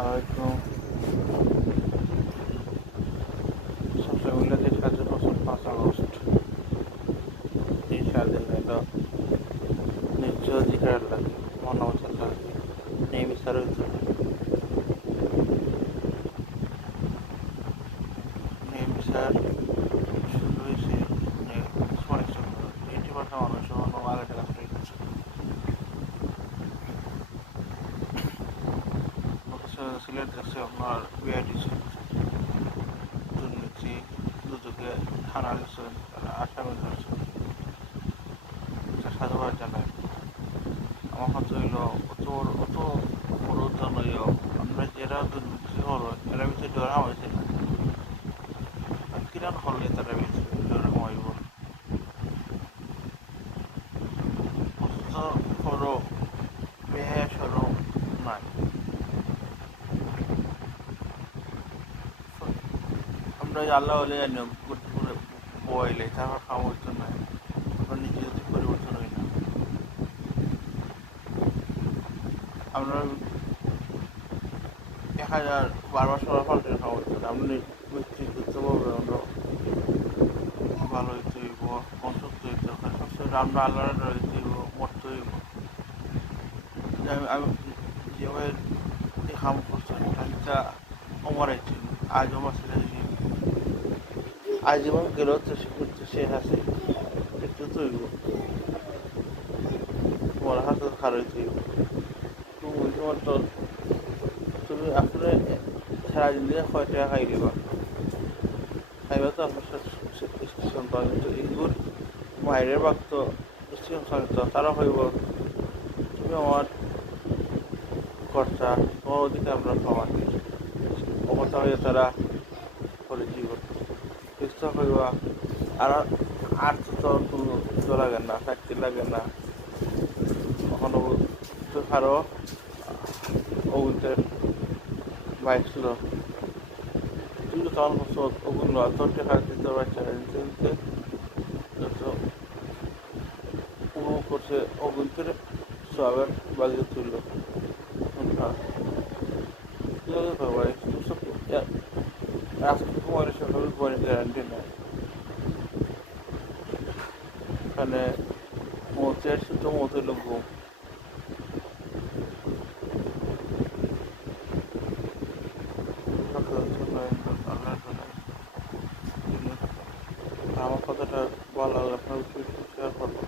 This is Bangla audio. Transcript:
আলাইকুম। সোশ্যাল মিডিয়াতে সাহায্য করছেন 5 আগস্ট। এই স্বাধীন হলো নিজ অধিকার লাগে, মানবতার লাগে, নির্বিচারের জন্য নির্বিচার শুরু হয়েছে 80% মানুষ আগে টাকা চুরি করছে। সিলেট যাচ্ছে আপনার বিআইটি দুর্নীতি দুদকে থানা দিচ্ছেন, তারা আসামি ধরছেন, সাধুবাদ জানায়। আমার কথা হইল অত বড় নয়, আমরা যারা দুর্নীতি হলো এরা ভিতরে ডরা হয়েছে না, কিরান হলে তারা ভিতরে ডরা হইব অথচ বড় বেহায়া সরম নাই। আমরা আল্লাহ হলে জানি বইলে তারপর সামর্থ্য নাই, আমরা নিজে যদি পরিবর্তন হই না। আমরা 1000 বারবার সবার পাল্টে সামর্থ্য নাই, আমরা ব্যক্তিগতভাবে আমরা ভালো হইতে হইব, অসুস্থ হইতে হবে, সবসময় আমরা আল্লাহ হইতে হইব, মরতে হইব। আমি যেভাবে হাম করছেন তা অমরাইছি আজ আমার ছেলে আজীবন গেলেও তো সে করতে সে হাসে একটু তৈব তোমার হাতে খারাপ তৈব তুমি তোমার তো তুমি আসলে সারাদিন দিয়ে 6 টাকা খাই দিবা, খাইবা তো আপনার স্টেশন পাওয়া, কিন্তু এগুলোর বাইরের বাঘ তো স্টেশন সঙ্গিত তারা হইব তুমি আমার খরচা তোমার ওদিকে আমরা সমান অবস্থা হয়ে তারা করে জীবন সুস্থ হইবা। আর তো লাগে না, চাকরি লাগে না, কখনো তো আরও ওগুলোর বাইক ছিল কিন্তু তখন বছর ওগুলো তোর টাকা দিতে বাচ্চা দিতে দিতে উপভোগ করছে ওগুলোর সবের বাজিয়ে তুললো। আজকে সময়ের সকাল পরে গ্যারান্টি নেই, এখানে মতের শুধু মতে লোক ঘুম আমার কথাটা ভালো লাগলে আপনার শেয়ার করবো।